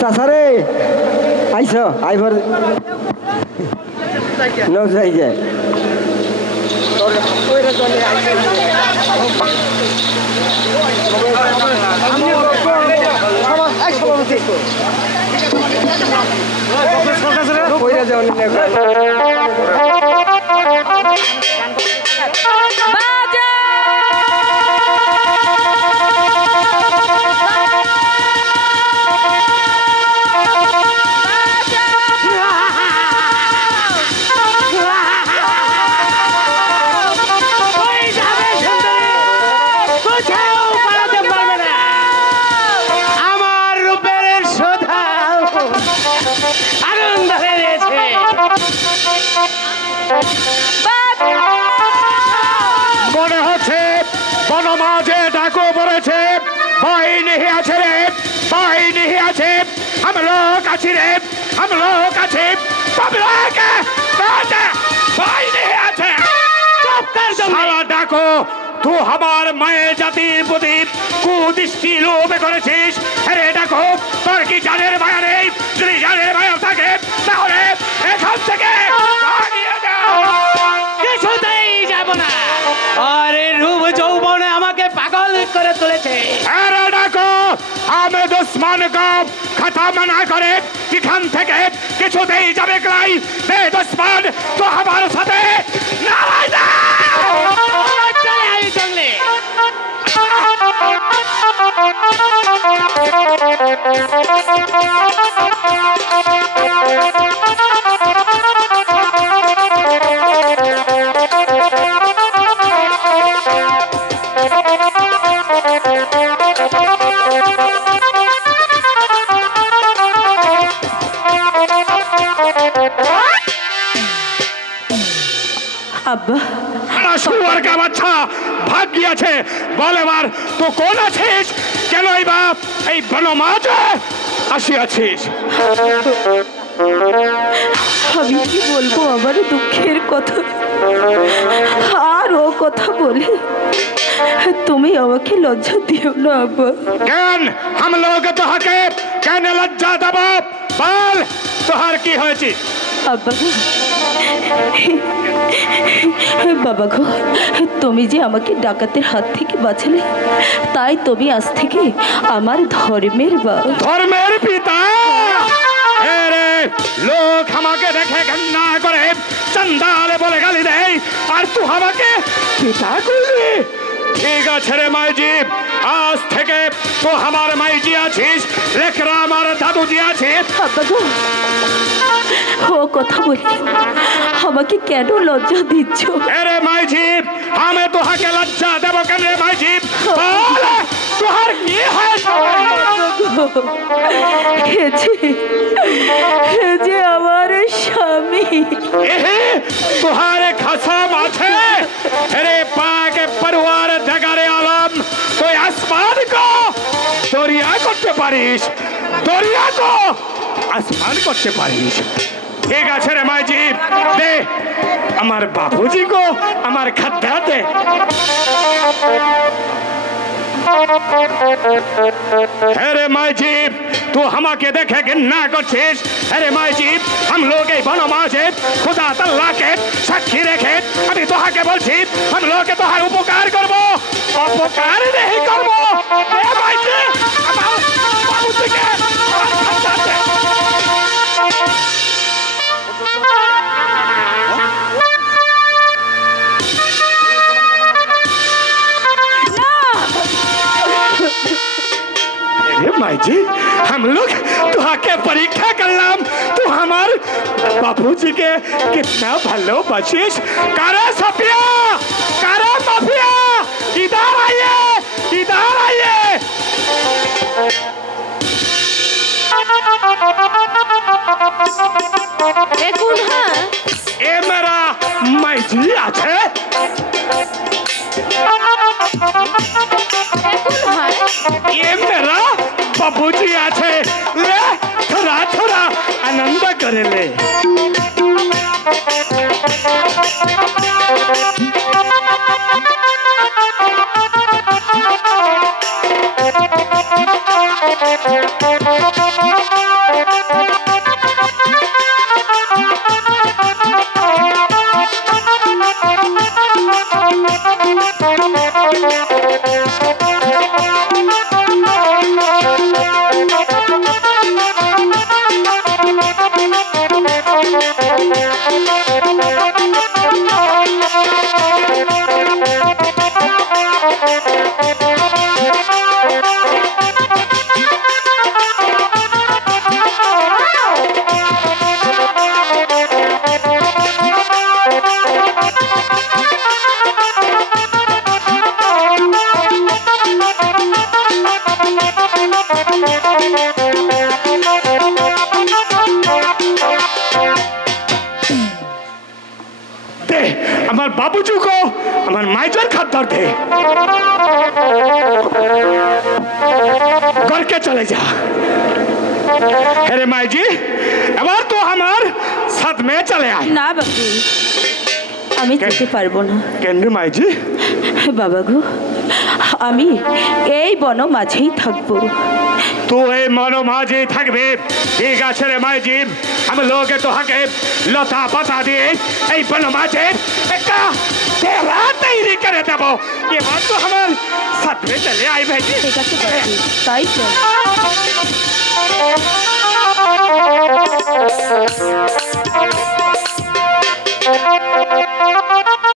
চাচারে আইস আইবার নৌ যাই যায় কইরা যাও মনে হচ্ছে বনমাঝে ডাকু পড়েছে বাহিনী আছে রে বাহিনী আছে हम लोग আছি রে हम लोग আছি सब लोग বাহিনী আছে চুপ কর সারা ডাকো तू हमार माए जाति प्रति कुदृष्टि लोभ করেছিস আরে ডাকো তোর কি জানের মায়া নেই যদি জানের মায়া থাকে তাহলে এখান থেকে ভাগিয়ে যাও কিছুতেই যাব না আরে রূপ যৌবনে আমাকে পাগল করে তুলেছে আরে ডাকো আমি দুশ্মন को खत्म ना करे এখান থেকে কিছুতেই যাবে ক্লাই বে দুশ্মন তো আমার সাথে লড়াই দাও চলে আই জঙ্গলে আব্বা শুয়ার কা বাচ্চা ভাগ গিয়েছে বল এবার তো কোন আছিস কেন এই বাপ এই বনমাঝে আসিয়াছিস আমি কি বলবো আমার দুঃখের কথা আর ও কথা বলে তুমি আমাকে লজ্জা দিও না আব্বা কেন हम लोग তোহাকে কেন লজ্জা দেব বল তোহার কি হয়েছে আব্বা গো, বাবা গো তুমি যে আমাকে ডাকাতের হাত থেকে বাঁচালে তাই তুমি আজ থেকে আমার ধর্মের ধর্মের পিতা আরে লোক আমাকে দেখে ঘৃণা করে চন্দালে বলে গালি দেয় আর তুই আমাকে পিতা করলি ঠিক আছে রে মাইজি আজ থেকে তো আমার মাইজি আছিস লেখরা আমার দাদুজি আছে আব্বা গো ও কথা বলি আমাকে কেন লজ্জা দিচ্ছ আরে মাইজি আমি তোহাকে লজ্জা দেব কেন রে মাইজি বল তোহার কি হয়েছে যে আমার স্বামী तुहारे खसम আছে अरे पाक परिवार जगारे आलम कोई आसमान को दरिया করতে পারিস দরিয়া को आसमान করতে পারিস ঠিক আছে রে মাইজি দে আমার বাবুজি को আমার খাদ্য দে अरे माईजी तू हमाके देखे घृणा करছিস अरे माईजी हम लोग এই বনমাঝে খোদা তাআলাকে সাক্ষী রেখে আমি তোহাকে বলছি हम लोग তোহার উপকার করব অপকার नहीं করব এ মাইজি আমার বাবুজিকে माईजी हम लोग तुहाके परीक्षा करलाम तू हमार बापूजी के कितना भलो बचिस करे सफिया करे माफिया इधर आइए দেখুন হ্যাঁ ए मेरा माईजी আছে দেখুন হ্যাঁ ये मेरा बाबूजी আছে ले थोड़ा थोड़ा आनंद करे ले दे আমার বাবুজু को আমার মাইজর খাদ্দার दे घर के चले जा अरे माई जी এবার তো আমার साथ में चले आए না বাবু, আমি যেতে পারবো না। কেন রে মাই জি বাবা গো, আমি এই বন মাঝেই থাকবো। तू ए मनो माझे থাকবে ঠিক আছে রে মাই জি हम लोग तो हके लता पता दे এই বনো মাঝে একটা तेरा तैयारी करे देबो ये बात तो हमार साथ में चले आई भाई जी ঠিক আছে বাবু, তাই চল।